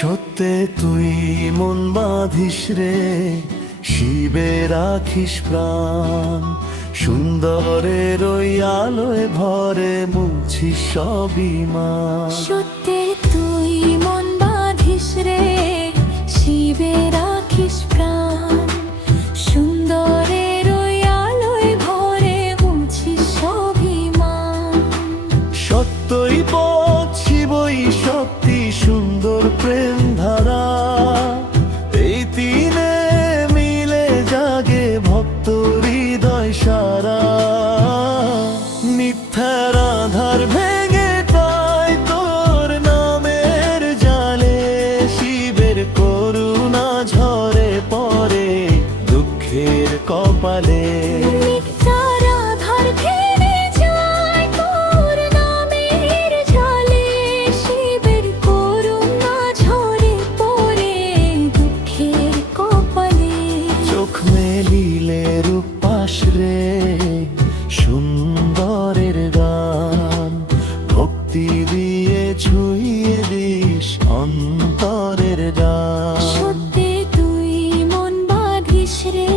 সত্যে তুই মন বাঁধিস রে, শিবে রাখিস প্রাণ। সুন্দরের ওই আলোয় ভরে মুছিস সবিমান। সত্যে তুই মন বাঁধিস রে, শিবে রাখিস প্রাণ। সুন্দরের ওই আলোয় ভরে মুছিস সবিমান। সত্যই পথ, শিবই শক্তি, সুন্দর প্রেম ধারা। এই তিনে মিলে জাগে ভক্ত হৃদয় সারা। মিথ্যার আধার ভেঙে পায় তোর নামের জালে। শিবের করুণা ঝরে পড়ে দুঃখের কপালে। মিথ্যার আধার ভেঙে যায় তোর নামের জালে। শিবের করুণা ঝরে পড়ে দুঃখের কপালে। চোখ মেলিলে রূপ পাস রে, সুন্দরের গান। ভক্তি দিয়ে ছুঁয়ে দিস অন্তরের গান। সত্যি তুই মন বাঁধিস রে।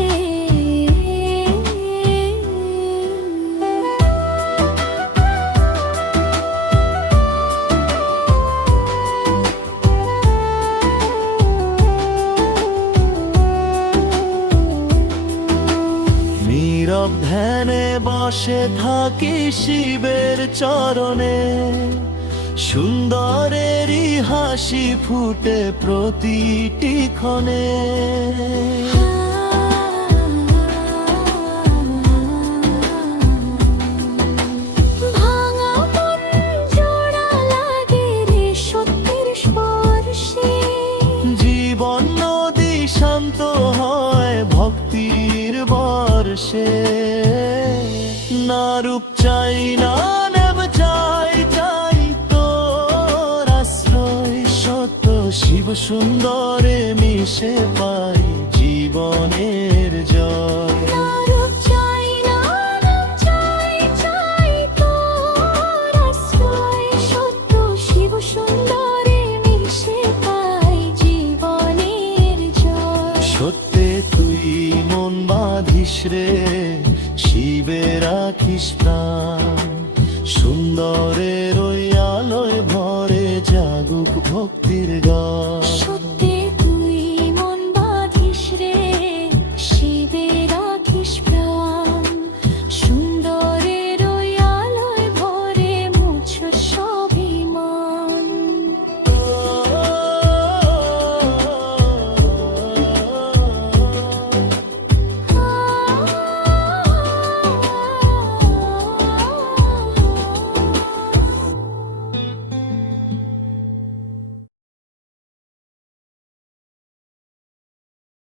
নীরব ধ্যানে বসে থাকি শিবের চরণে। সুন্দরেরই হাসি ফুটে প্রতিটি ক্ষণে। ভাঙা মন জোড়া লাগে রে সত্যের স্পর্শে। জীবন নদী শান্ত হয় ভক্তির বর্ষে। না রূপ চাই না নেব চাই, চাই তোর আশ্রয়। সত্য শিব সুন্দরে মিশে পাই জীবনের জয়। না রূপ চাই না নাম চাই, চাই তোর আশ্রয়। সত্য শিব সুন্দরে মিশে পাই জীবনের জয়। সত্যে তুই মন বাঁধিস রে, শিবে রাখিস প্রাণ। সুন্দরের ওই আলোয় ভরে জাগুক ভক্তির গান।